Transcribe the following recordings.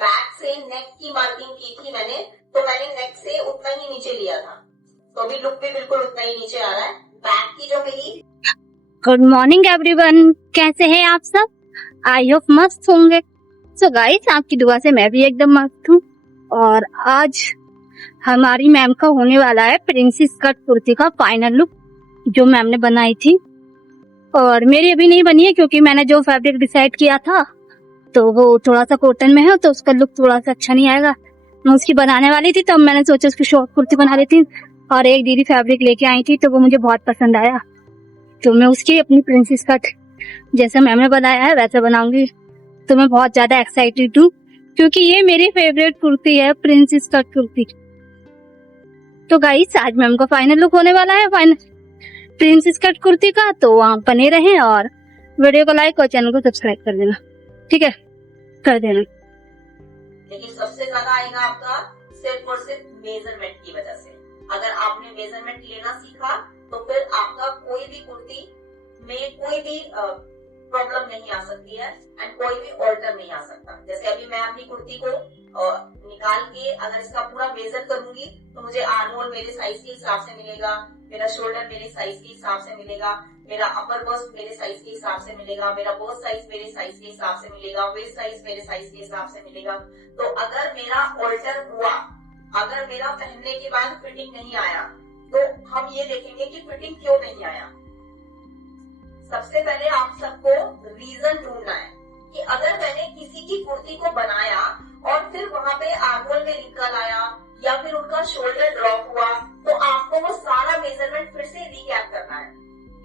Back से नेक की marking की थी मैंने, तो मैंने नेक से उतना ही नीचे लिया था, तो अभी लुक भी बिल्कुल उतना ही नीचे आ रहा है। बैक की जो मेरी गुड मॉर्निंग एवरीवन, कैसे हैं आप सब? आई होप मस्त होंगे। सो गाइस, आपकी दुआ से मैं भी एकदम मस्त हूँ। और आज हमारी मैम का होने वाला है प्रिंसेस कट कुर्ती का फाइनल लुक, जो मैम ने बनाई थी। और मेरी अभी नहीं बनी है क्योंकि मैंने जो फैब्रिक डिसाइड किया था तो वो थोड़ा सा कॉटन में है, तो उसका लुक थोड़ा सा अच्छा नहीं आएगा। मैं उसकी बनाने वाली थी, तो मैंने सोचा उसकी शॉर्ट कुर्ती बना लेती। और एक दीदी फैब्रिक लेके आई थी, तो वो मुझे बहुत पसंद आया, तो मैं उसकी अपनी प्रिंसेस कट जैसा मैम ने बनाया है वैसा बनाऊंगी। तो मैं बहुत ज्यादा एक्साइटेड हूँ क्योंकि ये मेरी फेवरेट कुर्ती है, प्रिंसेस कट कुर्ती। तो गाइस, आज मैम का फाइनल लुक होने वाला है फाइनल प्रिंसेस कट कुर्ती का, तो वहाँ बने रहें और वीडियो को लाइक और चैनल को सब्सक्राइब कर देना, ठीक है? कर देना। लेकिन सबसे ज्यादा आएगा आपका सिर्फ और सिर्फ मेजरमेंट की वजह से। अगर आपने मेजरमेंट लेना सीखा तो फिर आपका कोई भी कुर्ती में कोई भी प्रॉब्लम नहीं आ सकती है एंड कोई भी ऑल्टर नहीं आ सकता। जैसे अभी मैं अपनी कुर्ती को निकाल के अगर इसका पूरा मेजर करूंगी तो मुझे आर्म होल मेरे साइज के हिसाब से मिलेगा, मेरा शोल्डर मेरे साइज के हिसाब से मिलेगा, मेरा अपर बस्ट मेरे साइज के हिसाब से मिलेगा, मेरा बोथ साइज मेरे साइज के हिसाब से मिलेगा, वेस्ट साइज मेरे साइज के हिसाब से मिलेगा। तो अगर मेरा ऑल्टर हुआ, अगर मेरा पहनने के बाद फिटिंग नहीं आया, तो हम ये देखेंगे कि फिटिंग क्यों नहीं आया। सबसे पहले आप सबको रीजन ढूंढना है कि अगर मैंने किसी की कुर्ती को बनाया और फिर वहां पे आर्मोल में रिंकल आया या फिर उनका शोल्डर ड्रॉप हुआ, तो आपको वो सारा मेजरमेंट फिर से रिकैप करना है।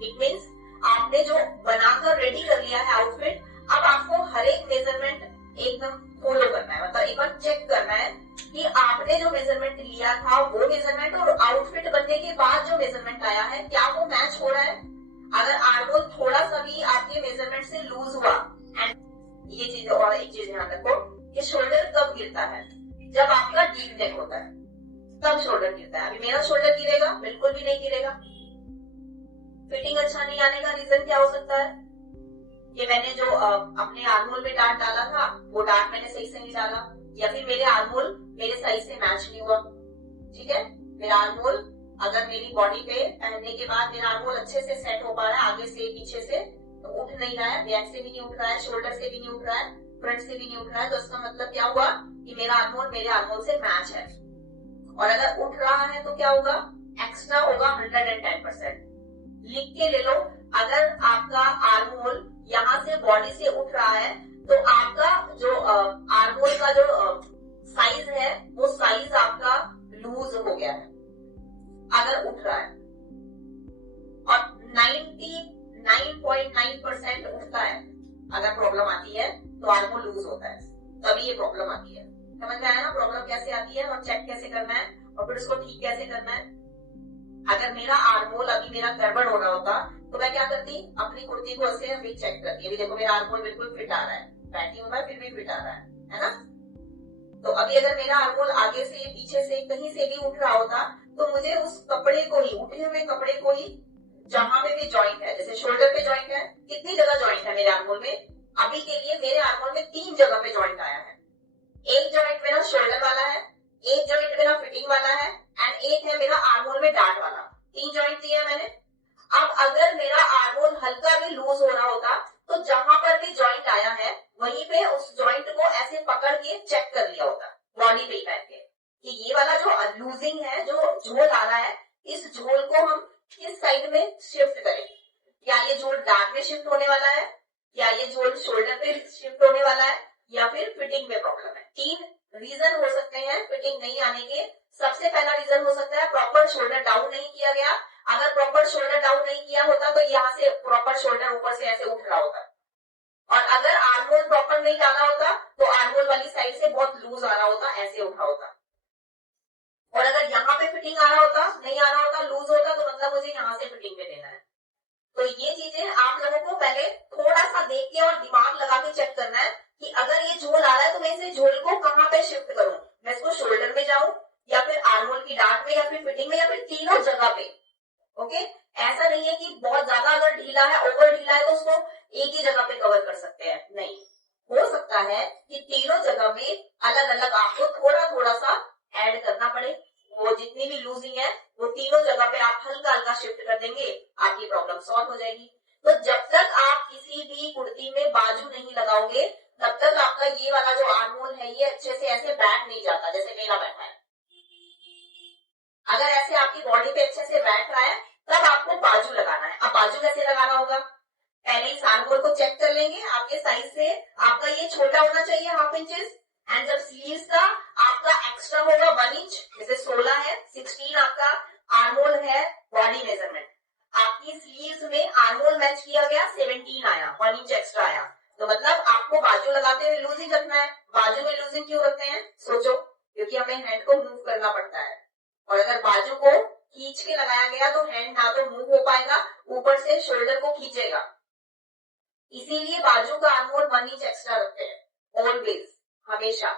इट मीन्स आपने जो बनाकर रेडी कर लिया है आउटफिट, अब आपको हर एक मेजरमेंट एकदम फॉलो करना है, मतलब एक बार चेक करना है कि आपने जो मेजरमेंट लिया था वो मेजरमेंट और आउटफिट बनने के बाद जो मेजरमेंट आया है, क्या वो मैच हो रहा है। अगर आर्मोल थोड़ा सा भी आपके मेजरमेंट से लूज हुआ, एंड ये चीज और एक चीज ध्यान रखो कि शोल्डर कब गिरता है, जब आपका डीप नेक होता है तब शोल्डर गिरता है। अभी मेरा शोल्डर गिरेगा? बिल्कुल भी नहीं गिरेगा। फिटिंग अच्छा नहीं आने का रीजन क्या हो सकता है? ये मैंने जो अपने आर्मोल में डार्ट डाला था वो डार्ट मैंने सही से नहीं डाला, या फिर मेरे आर्मोल मेरे साइज से मैच नहीं हुआ। ठीक है, मेरा आर्मोल अगर मेरी बॉडी पे पहनने के बाद मेरा आर्मोल अच्छे से सेट हो पा रहा है, आगे से पीछे से तो उठ नहीं रहा है, बैक से भी नहीं उठ रहा है, शोल्डर से भी नहीं उठ रहा है, फ्रंट से भी नहीं उठ रहा है, तो इसका मतलब क्या हुआ कि मेरा आर्मोल मेरे आर्मोल से मैच है। और अगर उठ रहा है तो क्या होगा? एक्स्ट्रा होगा 110%। लिख के ले लो, अगर आपका आर्मोल यहाँ से बॉडी से उठ रहा है तो आपका जो आर्मोल का जो साइज है वो साइज आपका लूज हो गया है अगर उठ रहा है। और 99.9% उठता है। अगर प्रॉब्लम आती है तो आर्मोल लूज होता है, तभी ये प्रॉब्लम आती है। समझ में आया ना प्रॉब्लम कैसे आती है और चेक कैसे करना है और फिर उसको ठीक कैसे करना है। अगर मेरा आर्मोल अभी मेरा गड़बड़ हो रहा होता तो मैं क्या करती, अपनी कुर्ती को ऐसे अभी चेक करती, अभी देखो मेरा आर्मोल बिल्कुल फिट आ रहा है, बैठी हूँ मैं फिर भी फिट आ रहा है ना। तो अभी अगर मेरा आर्मोल आगे से पीछे से कहीं से भी उठ रहा होता तो मुझे उस कपड़े को ही, उठे हुए कपड़े को ही, जहां पे भी जॉइंट है, जैसे शोल्डर पे जॉइंट है, कितनी जगह जॉइंट है मेरे आर्मोल में? अभी के लिए मेरे आर्मोल में 3 जगह पे जॉइंट आया है। एक जॉइंट मेरा शोल्डर वाला है, एक जॉइंट मेरा फिटिंग वाला है एंड एक है मेरा आर्मोल में डार्ट वाला। 3 जॉइंट दिए मैंने। अब अगर मेरा आर्मोल हल्का भी लूज हो रहा होता तो जहां पर भी जॉइंट आया है वहीं पे उस जॉइंट को ऐसे पकड़ के चेक कर लिया होता बॉडी पे बैठ के कि ये वाला जो लूजिंग है, जो झोल आ रहा है, इस झोल को हम किस साइड में शिफ्ट करें। क्या ये झोल डार्ट में शिफ्ट होने वाला है, क्या ये झोल शोल्डर पे शिफ्ट होने वाला है, या फिर फिटिंग में प्रॉब्लम है। 3 रीजन हो सकते हैं फिटिंग नहीं आने के। सबसे पहला रीजन हो सकता है प्रॉपर शोल्डर डाउन नहीं किया गया। अगर प्रॉपर शोल्डर डाउन नहीं किया होता तो यहाँ से प्रॉपर शोल्डर ऊपर से ऐसे उठ रहा होता, और अगर आर्मोल प्रॉपर नहीं डाला होता तो आर्मोल वाली साइड से बहुत लूज आ रहा होता, ऐसे उठा होता। और अगर यहाँ पे फिटिंग आ रहा होता, नहीं आ रहा होता, लूज होता, तो मतलब मुझे यहाँ से फिटिंग में देना है। तो ये चीजें आप लोगों को पहले थोड़ा सा देख के और दिमाग लगा के चेक करना है कि अगर ये झोल आ रहा है तो मैं इसे झोल को कहाँ पे शिफ्ट करूं। मैं इसको शोल्डर में जाऊं या फिर आर्मोल की डार्ट में या फिर फिटिंग में या फिर तीनों जगह पे। ओके, ऐसा नहीं है कि बहुत ज्यादा अगर ढीला है, ओवर ढीला है तो उसको एक ही जगह पे कवर कर सकते हैं, नहीं। हो सकता है कि तीनों जगह में अलग अलग आपको थोड़ा थोड़ा सा ऐड करना पड़े। वो जितनी भी लूजिंग है वो तीनों जगह पे आप हल्का हल्का शिफ्ट कर देंगे, आपकी प्रॉब्लम सॉल्व हो जाएगी। तो जब तक आप किसी भी कुर्ती में बाजू नहीं लगाओगे तब तक आपका ये वाला जो आर्म होल है ये अच्छे से ऐसे बैठ नहीं जाता जैसे मेरा बैठा है। अगर ऐसे आपकी बॉडी पे अच्छे से बैठ रहा है तब आपको बाजू लगाना है। अब बाजू कैसे लगाना होगा, पहले इस आर्म होल को चेक कर लेंगे आपके साइज से। आपका ये छोटा होना चाहिए 1/2 इंचेस, एंड जब स्लीव्स का आपका एक्स्ट्रा होगा 1 इंच, जैसे 16 है 16 आपका आर्म होल है बॉडी मेजरमेंट, आपकी स्लीव्स में आर्म होल मैच किया गया 17 आया, 1 इंच एक्स्ट्रा आया, तो मतलब आपको बाजू लगाते हुए लूजिंग रखना है। बाजू में लूजिंग क्यों रखते हैं सोचो, क्योंकि हमें हैंड को मूव करना पड़ता है, और अगर बाजू को खींच के लगाया गया तो हैंड ना तो मूव हो पाएगा, ऊपर से शोल्डर को खींचेगा, इसीलिए बाजू का आर्म होल 1 इंच एक्स्ट्रा रखते हैं ऑलवेज, हमेशा।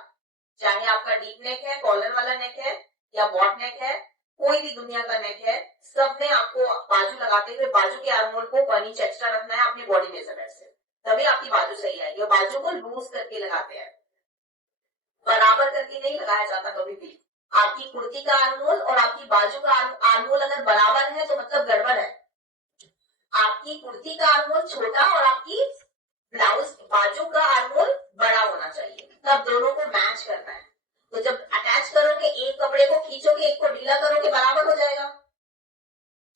चाहे आपका डीप नेक है, कॉलर वाला नेक है या बॉट नेक है, कोई भी दुनिया का नेक है, सब में आपको बाजू लगाते हुए बाजू के आर्म होल को 1 इंच एक्स्ट्रा रखना है अपनी बॉडी मेजरमेंट से, तभी आपकी बाजू सही आएगी। और बाजू को लूज करके लगाते हैं, बराबर करके नहीं लगाया जाता कभी भी। आपकी कुर्ती का आर्म होल और आपकी बाजू का आर्म होल अगर बराबर है तो मतलब गड़बड़ है। आपकी कुर्ती का आर्म होल छोटा और आपकी ब्लाउज बाजू का आर्म होल बड़ा होना चाहिए, तब दोनों को मैच करना है। तो जब अटैच करोगे, एक कपड़े को खींचोगे, एक को ढीला करोगे, बराबर हो जाएगा,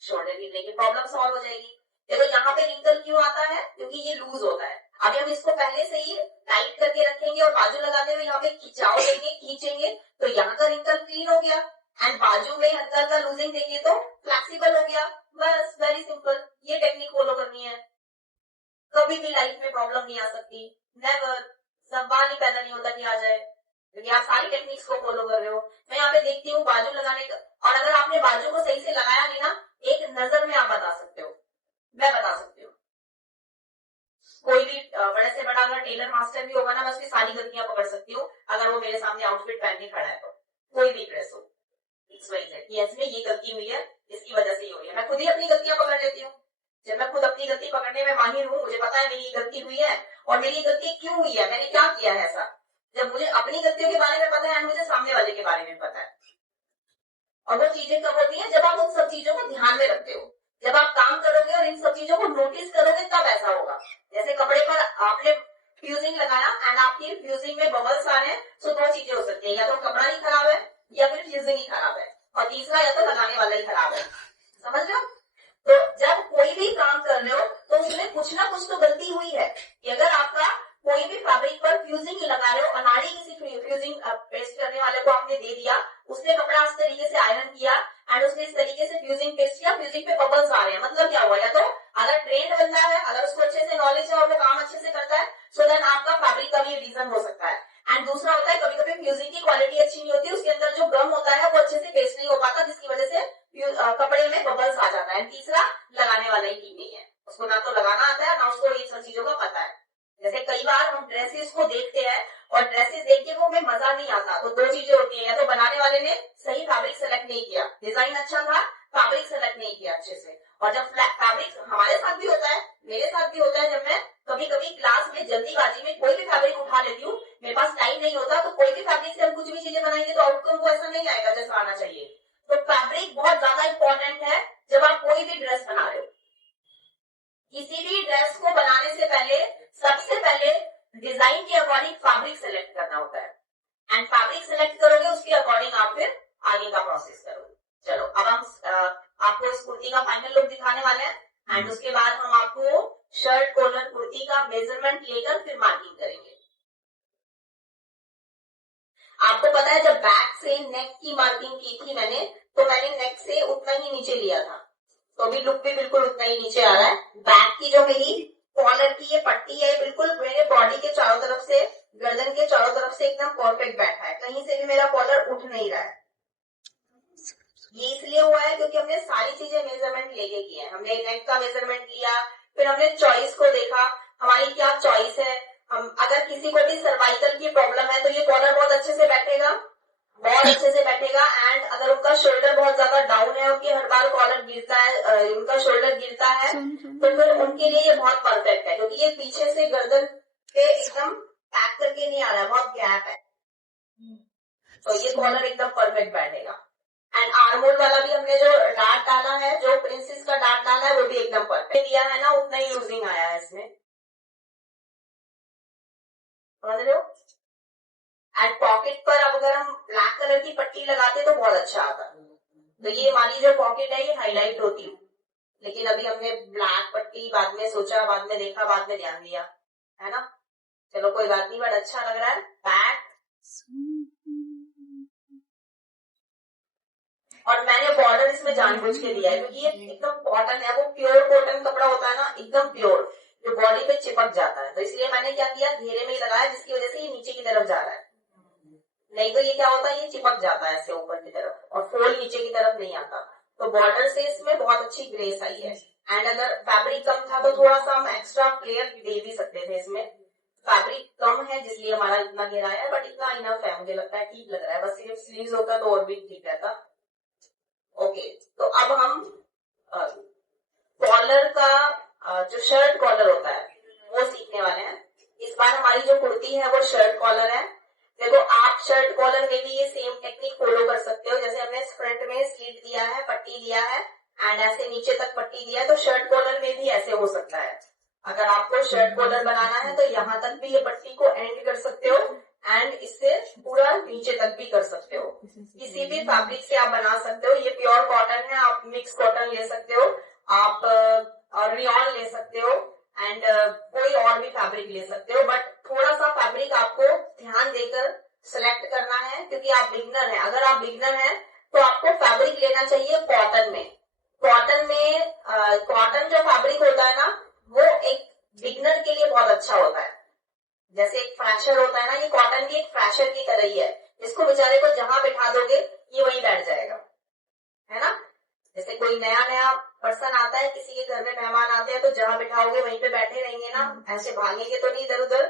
शोल्डर गिरने की प्रॉब्लम सॉल्व हो जाएगी। देखो यहाँ पे रिंकल क्यों आता है, क्योंकि ये लूज होता है। अभी हम इसको पहले से ही टाइट करके रखेंगे और बाजू लगाते हुए यहाँ पे खिंचाव देंगे, खींचेंगे, तो यहाँ का रिंकल क्लीन हो गया, एंड बाजू में हल्का हल्का लूजिंग देंगे तो फ्लेक्सिबल हो गया। बस वेरी सिंपल, ये टेक्निक फॉलो करनी है। कभी भी लाइफ में प्रॉब्लम नहीं आ सकती, नेवर, सवाल ही पैदा नहीं होता कि आ जाए, क्योंकि आप सारी टेक्निक्स को फॉलो कर रहे हो। मैं यहाँ पे देखती हूँ बाजू लगाने का, और अगर आपने बाजू को सही से लगाया नहीं ना, एक नजर में आप बता सकते हो, मैं बता सकती हूँ। कोई भी बड़े से बड़ा अगर टेलर मास्टर भी होगा ना, मैं उसकी सारी गलतियां पकड़ सकती हूँ अगर वो मेरे सामने आउटफिट पहन के खड़ा है तो। कोई भी ड्रेस हो, इसमें ये गलती हुई है, इसकी वजह से ही हुई है। मैं खुद ही अपनी गलतियां पकड़ लेती हूँ। जब मैं खुद अपनी गलती पकड़ने में माहिर हूँ, मुझे पता है मेरी गलती हुई है और मेरी गलती क्यों हुई है, मैंने क्या किया है ऐसा। जब मुझे अपनी गलतियों के बारे में पता है, मुझे सामने वाले के बारे में पता है, और वो चीजें कब होती है, जब आप उन सब चीजों को ध्यान में रखते हो। जब आप काम करोगे और इन सब चीजों को नोटिस करोगे तब ऐसा होगा। जैसे कपड़े पर आपने फ्यूजिंग लगाया एंड आपकी फ्यूजिंग में बबल्स आ रहे हैं, तो 2 चीजें हो सकती है, या तो कपड़ा ही खराब है या फिर फ्यूजिंग ही खराब है, और तीसरा या तो लगाने वाला ही खराब है। समझ रहे हो? तो जब कोई भी काम कर रहे हो तो उसमें कुछ ना कुछ तो गलती हुई है। कि अगर आपका कोई भी फैब्रिक पर फ्यूजिंग ही लगा रहे हो, अनाड़ी किसी फ्यूजिंग पेस्ट करने वाले को आपने दे दिया, उसने कपड़ा इस तरीके से आयरन किया एंड उसने इस तरीके से फ्यूजिंग पेस्ट किया, फ्यूजिंग पे बबल्स आ रहे हैं, मतलब क्या हुआ, या तो अगर ट्रेंड बंदा है, अगर उसको अच्छे से नॉलेज है और वो काम अच्छे से करता है, सो देन आपका फैब्रिक का भी रीजन हो सकता है। एंड दूसरा होता है कभी कभी फ्यूजिंग की क्वालिटी अच्छी नहीं होती, उसके अंदर जो गम होता है वो अच्छे से पेस्ट नहीं हो पाता, जिसकी वजह से कपड़े में बबल्स आ जाता है। तीसरा, लगाने वाला ही ठीक नहीं है, उसको ना तो लगाना आता है ना उसको ये सब चीजों का पता है। जैसे कई बार हम ड्रेसेस को देखते हैं और ड्रेसेस देख के वो हमें मजा नहीं आता, तो 2 चीजें होती है, या तो बनाने वाले ने सही फैब्रिक सेलेक्ट नहीं किया, डिजाइन अच्छा था, फैब्रिक सेलेक्ट नहीं किया अच्छे से। और जब फैब्रिक, हमारे साथ भी होता है, मेरे साथ भी होता है, जब मैं कभी कभी क्लास में जल्दीबाजी में कोई भी फैब्रिक उठा लेती हूँ, मेरे पास टाइम नहीं होता, तो कोई भी फैब्रिक से हम कुछ भी चीजें बनाएंगे तो आउटकम वो ऐसा नहीं आएगा जैसा आना चाहिए। तो फैब्रिक बहुत ज्यादा इंपॉर्टेंट है जब आप कोई भी ड्रेस बना रहे हो। किसी भी ड्रेस को बनाने से पहले सबसे पहले डिजाइन के अकॉर्डिंग फैब्रिक सेलेक्ट करना होता है, एंड फैब्रिक सेलेक्ट करोगे उसके अकॉर्डिंग आप फिर आगे का प्रोसेस करोगे। चलो अब हम आपको इस कुर्ती का फाइनल लुक दिखाने वाले हैं, एंड उसके बाद हम आपको शर्ट कॉलर कुर्ती का मेजरमेंट लेकर फिर मार्किंग करेंगे। आपको पता है जब बैक से नेक की मार्किंग की थी मैंने, तो मैंने नेक से उतना ही नीचे लिया था, तो अभी लुक भी बिल्कुल उतना ही नीचे आ रहा है। बैक की जो मेरी कॉलर की ये पट्टी है, बिल्कुल मेरे बॉडी के चारों तरफ से, गर्दन के चारों तरफ से एकदम परफेक्ट बैठा है, कहीं से भी मेरा कॉलर उठ नहीं रहा है। ये इसलिए हुआ है क्योंकि हमने सारी चीजें मेजरमेंट लेके की है। हमने नेक का मेजरमेंट लिया, फिर हमने चॉइस को देखा, हमारी क्या चॉइस है। हम अगर किसी को भी सर्वाइकल की प्रॉब्लम है तो ये कॉलर बहुत अच्छे से बैठेगा, बहुत अच्छे से बैठेगा। एंड अगर उनका शोल्डर बहुत ज्यादा डाउन है, उनकी हर बार कॉलर गिरता है, उनका शोल्डर गिरता है, तो फिर उनके लिए ये बहुत परफेक्ट है, क्योंकि ये पीछे से गर्दन पे एकदम पैक करके नहीं आ रहा है, बहुत गैप है, तो ये कॉलर एकदम परफेक्ट बैठेगा। एंड आर्मोल वाला भी हमने जो डार्ट डाला है, जो प्रिंसेस का डार्ट डाला है, वो भी एकदम परफेक्ट दिया है ना, उतना ही यूजिंग आया है इसमें, समझ रहे हो। एंड पॉकेट पर अब अगर हम ब्लैक कलर की पट्टी लगाते तो बहुत अच्छा आता, तो ये हमारी जो पॉकेट है ये हाईलाइट होती, लेकिन अभी हमने ब्लैक पट्टी बाद में सोचा, बाद में देखा, बाद में ध्यान दिया, है ना। चलो कोई बात नहीं, बट अच्छा लग रहा है। बैक और मैंने बॉर्डर इसमें जानबूझ के दिया है क्योंकि ये एकदम कॉटन है, वो प्योर कॉटन कपड़ा होता है ना, एकदम प्योर, जो बॉडी पे चिपक जाता है, तो इसलिए मैंने क्या किया, घेरे में ही लगाया, जिसकी वजह से ये नीचे की तरफ जा रहा है, नहीं तो ये क्या होता है, ये चिपक जाता है ऐसे ऊपर की तरफ और फोल्ड नीचे की तरफ नहीं आता। तो बॉर्डर से इसमें बहुत अच्छी ग्रेस आई है। एंड अगर फैब्रिक कम था तो थोड़ा सा हम एक्स्ट्रा फ्लेयर दे भी सकते थे इसमें, फैब्रिक कम है जिसलिए हमारा इतना घेरा है, बट इतना इनफ है, मुझे लगता है ठीक लग रहा है। बस सिर्फ स्लीव्स होता तो और भी ठीक रहता। ओके, तो अब हम कॉलर का जो शर्ट कॉलर होता है वो सीखने वाले हैं। इस बार हमारी जो कुर्ती है वो शर्ट कॉलर है। देखो, आप शर्ट कॉलर में भी ये सेम टेक्निक फॉलो कर सकते हो, जैसे हमने फ्रंट में स्लीट दिया है, पट्टी दिया है, एंड ऐसे नीचे तक पट्टी दिया है, तो शर्ट कॉलर में भी ऐसे हो सकता है। अगर आपको शर्ट कॉलर बनाना है तो यहाँ तक भी ये पट्टी को एंड कर सकते हो, एंड इससे पूरा नीचे तक भी कर सकते हो। किसी भी फैब्रिक से आप बना सकते हो, ये प्योर कॉटन है, आप मिक्स कॉटन ले सकते हो, आप रियॉन ले सकते हो, एंड कोई और भी फैब्रिक ले सकते हो, बट थोड़ा सा फैब्रिक आपको ध्यान देकर सिलेक्ट करना है क्योंकि आप बिगनर हैं। अगर आप बिगनर हैं तो आपको फैब्रिक लेना चाहिए कॉटन में। कॉटन जो फैब्रिक होता है ना, वो एक बिगनर के लिए बहुत अच्छा होता है। जैसे एक फ्रेशर होता है ना, ये कॉटन भी एक फ्रेशर की तरह ही है, इसको बेचारे को जहां बिठा दोगे ये वहीं बैठ जाएगा, है ना। जैसे कोई नया पर्सन आता है, किसी के घर में मेहमान आते हैं, तो जहां बिठाओगे वहीं पे बैठे रहेंगे ना, ऐसे भागेंगे तो नहीं इधर उधर।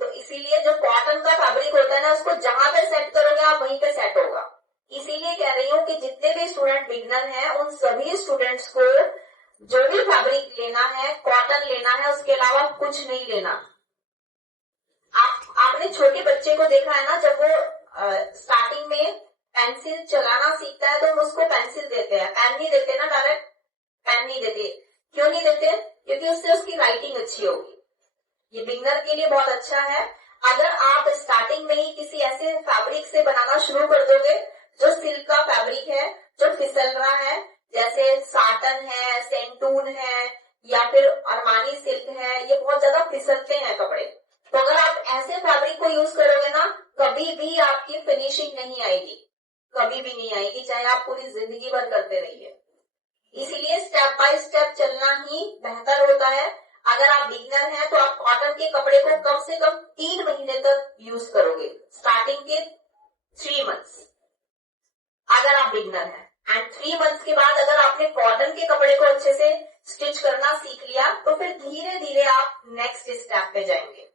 तो इसीलिए जो कॉटन का फैब्रिक होता है ना, उसको जहां पे सेट करोगे आप वहीं पे सेट होगा। इसीलिए कह रही हूँ कि जितने भी स्टूडेंट बिगनर हैं, उन सभी स्टूडेंट्स को जो भी फैब्रिक लेना है, कॉटन लेना है, उसके अलावा कुछ नहीं लेना। आपने छोटे बच्चे को देखा है ना, जब वो स्टार्टिंग में पेंसिल चलाना सीखता है तो हम उसको पेंसिल देते हैं, पेन नहीं देते ना, डायरेक्ट पेन नहीं देते। क्यों नहीं देते? क्योंकि उससे उसकी राइटिंग अच्छी होगी। ये बिगनर के लिए बहुत अच्छा है। अगर आप स्टार्टिंग में ही किसी ऐसे फैब्रिक से बनाना शुरू कर दोगे जो सिल्क का फैब्रिक है, जो फिसल रहा है, जैसे साटन है, सेंटून है, या फिर अरमानी सिल्क है, ये बहुत ज्यादा फिसलते हैं कपड़े, तो अगर आप ऐसे फैब्रिक को यूज करोगे ना, कभी भी आपकी फिनिशिंग नहीं आएगी, कभी भी नहीं आएगी, चाहे आप पूरी जिंदगी भर करते रहिए। इसीलिए स्टेप बाय स्टेप चलना ही बेहतर होता है। अगर आप बिगनर हैं तो आप कॉटन के कपड़े को कम से कम 3 महीने तक यूज करोगे, स्टार्टिंग के 3 मंथ्स अगर आप बिगनर हैं, एंड 3 मंथ्स के बाद अगर आपने कॉटन के कपड़े को अच्छे से स्टिच करना सीख लिया तो फिर धीरे धीरे आप नेक्स्ट स्टेप पे जाएंगे।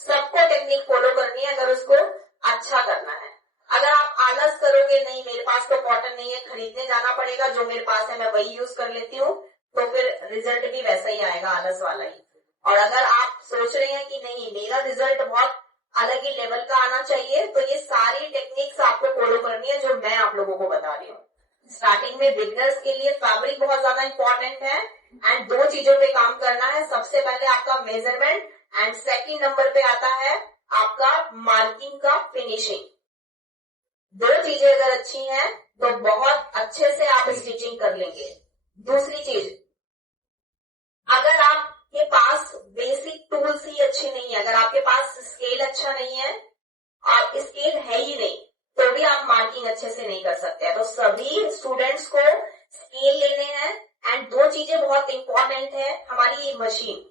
सबको टेक्निक फॉलो करनी है अगर उसको अच्छा करना है। अगर आप आलस करोगे, नहीं मेरे पास तो कॉटन नहीं है, खरीदने जाना पड़ेगा, जो मेरे पास है मैं वही यूज कर लेती हूँ, तो फिर रिजल्ट भी वैसा ही आएगा, आलस वाला ही। और अगर आप सोच रहे हैं कि नहीं मेरा रिजल्ट बहुत अलग ही लेवल का आना चाहिए, तो ये सारी टेक्निक्स आपको फॉलो करनी है जो मैं आप लोगों को बता रही हूँ। स्टार्टिंग में बिगनर्स के लिए फैब्रिक बहुत ज्यादा इंपॉर्टेंट है, एंड 2 चीजों पे काम करना है। सबसे पहले आपका मेजरमेंट, एंड सेकंड नंबर पे आता है आपका मार्किंग का फिनिशिंग। 2 चीजें अगर अच्छी हैं तो बहुत अच्छे से आप स्टिचिंग कर लेंगे। दूसरी चीज, अगर आपके पास बेसिक टूल्स ही अच्छे नहीं है, अगर आपके पास स्केल अच्छा नहीं है और स्केल है ही नहीं, तो भी आप मार्किंग अच्छे से नहीं कर सकते। तो सभी स्टूडेंट्स को स्केल लेने हैं, एंड 2 चीजें बहुत इंपॉर्टेंट है। हमारी ये मशीन,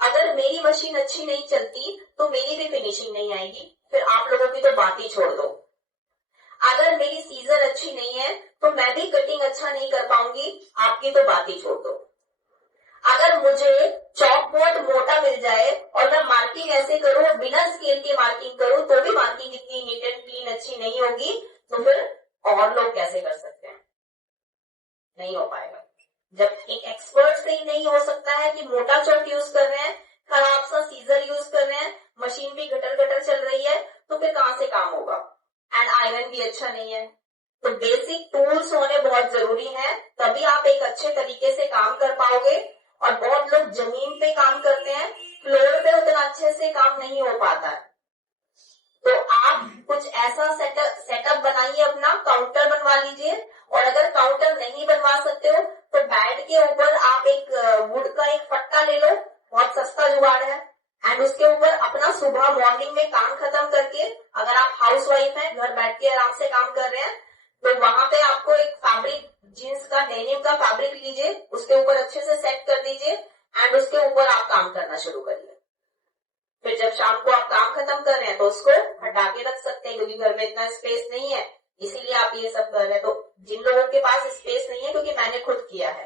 अगर मेरी मशीन अच्छी नहीं चलती तो मेरी भी फिनिशिंग नहीं आएगी, फिर आप लोगों की तो बात ही छोड़ दो। अगर मेरी सीजर अच्छी नहीं है तो मैं भी कटिंग अच्छा नहीं कर पाऊंगी, आपकी तो बात ही छोड़ दो। अगर मुझे चॉक बोर्ड मोटा मिल जाए और मैं मार्किंग ऐसे करूं, बिना स्केल की मार्किंग करूं, तो भी मार्किंग इतनी नीट एंड क्लीन अच्छी नहीं होगी, तो फिर और लोग कैसे कर सकते हैं? नहीं हो पाएगा। जब एक एक्सपर्ट से ही नहीं हो सकता है कि मोटा चॉक यूज कर रहे हैं, खराब सा सीजर यूज कर रहे हैं, मशीन भी गटर तो फिर कहाँ से काम होगा। एंड आयरन भी अच्छा नहीं है। तो बेसिक टूल्स होने बहुत जरूरी है, तभी आप एक अच्छे तरीके से काम कर पाओगे। और बहुत लोग जमीन पे काम करते हैं, फ्लोर पे उतना अच्छे से काम नहीं हो पाता है। तो आप कुछ ऐसा सेटअप बनाइए, अपना काउंटर बनवा लीजिए। और अगर काउंटर नहीं बनवा सकते हो तो बेड के ऊपर आप एक वुड का एक फट्टा ले लो, बहुत सस्ता जुगाड़ है। एंड उसके ऊपर अपना सुबह मॉर्निंग में काम खत्म करके, अगर आप हाउस वाइफ हैं, घर बैठ के आराम से काम कर रहे हैं, तो वहां पे आपको एक फैब्रिक, जीन्स का, डेनिम का फैब्रिक लीजिए, उसके ऊपर अच्छे से सेट कर दीजिए एंड उसके ऊपर आप काम करना शुरू करिए। फिर जब शाम को आप काम खत्म कर रहे हैं तो उसको हटा के रख सकते हैं, क्योंकि घर में इतना स्पेस नहीं है, इसीलिए आप ये सब कर रहे हैं। तो जिन लोगों के पास स्पेस नहीं है, क्योंकि मैंने खुद किया है,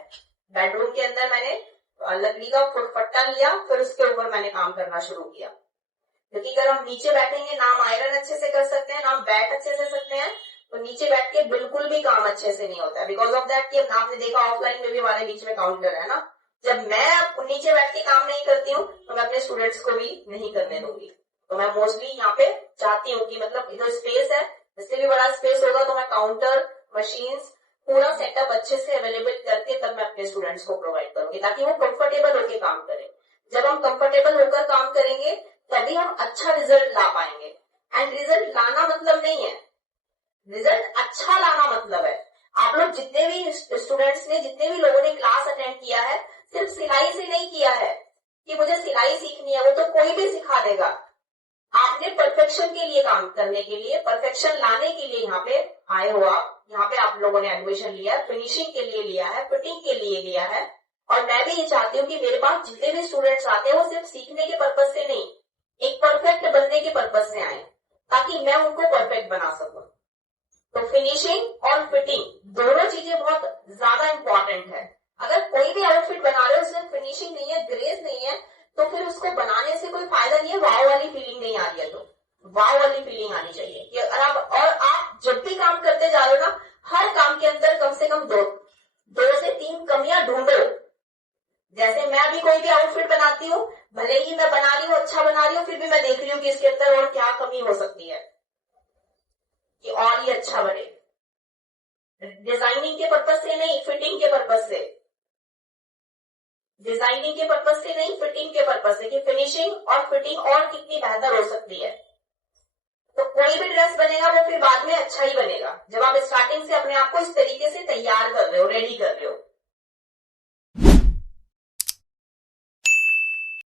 बेडरूम के अंदर मैंने लकड़ी का फुटफट्टा लिया, फिर उसके ऊपर मैंने काम करना शुरू किया। क्योंकि अगर हम नीचे बैठेंगे, ना हम आयरन अच्छे से कर सकते हैं, ना हम बैठ अच्छे से सकते हैं, तो नीचे बैठ के बिल्कुल भी काम अच्छे से नहीं होता है। बिकॉज ऑफ दैट कि आपने देखा ऑफलाइन में भी हमारे बीच में काउंटर है ना, जब मैं नीचे बैठ के काम नहीं करती हूँ तो मैं अपने स्टूडेंट्स को भी नहीं करने दूंगी। तो मैं मोस्टली यहाँ पे चाहती हूँ कि मतलब इधर स्पेस है, इससे भी बड़ा स्पेस होगा तो मैं काउंटर, मशीन्स, पूरा सेटअप अच्छे से अवेलेबल करके तब मैं अपने स्टूडेंट्स को प्रोवाइड करूंगी, ताकि वो कंफर्टेबल होकर काम करें। जब हम कंफर्टेबल होकर काम करेंगे तभी हम अच्छा रिजल्ट ला पाएंगे। एंड रिजल्ट लाना मतलब नहीं है, रिजल्ट अच्छा लाना मतलब है। आप लोग जितने भी स्टूडेंट्स ने, जितने भी लोगों ने क्लास अटेंड किया है, सिर्फ सिलाई से नहीं किया है कि मुझे सिलाई सीखनी है, वो तो कोई भी सिखा देगा। आपने परफेक्शन के लिए काम करने के लिए, परफेक्शन लाने के लिए यहाँ पे आए हो आप। यहाँ पे आप लोगों ने एडमिशन लिया है, फिनिशिंग के लिए लिया है, फिटिंग के लिए लिया है। और मैं भी ये चाहती हूँ कि मेरे पास जितने भी स्टूडेंट्स आते हैं वो सिर्फ सीखने के पर्पज से नहीं, एक परफेक्ट बनने के पर्पज से आए, ताकि मैं उनको परफेक्ट बना सकूं। तो फिनिशिंग और फिटिंग दोनों चीजें बहुत ज्यादा इंपॉर्टेंट है। अगर कोई भी आउटफिट बना रहे हो उसमें फिनिशिंग नहीं है, ग्रेस नहीं है, तो फिर उसको बनाने से कोई फायदा नहीं है। वाव वाली फीलिंग नहीं आ रही है तो वाव वाली फीलिंग आनी चाहिए कि आप जब भी काम करते जा रहे हो ना, हर काम के अंदर कम से कम दो से तीन कमियां ढूंढो। जैसे मैं अभी कोई भी आउटफिट बनाती हूँ, भले ही मैं बना रही हूँ, अच्छा बना रही हूँ, फिर भी मैं देख रही हूँ कि इसके अंदर और क्या कमी हो सकती है कि और ये अच्छा बने। डिजाइनिंग के पर्पज से नहीं, फिटिंग के पर्पज से, डिजाइनिंग के पर्पज से नहीं, फिटिंग के पर्पज से, कि फिनिशिंग और फिटिंग और कितनी बेहतर हो सकती है। तो कोई भी ड्रेस बनेगा वो फिर बाद में अच्छा ही बनेगा, जब आप स्टार्टिंग से अपने आप को इस तरीके से तैयार कर रहे हो, रेडी कर रहे हो।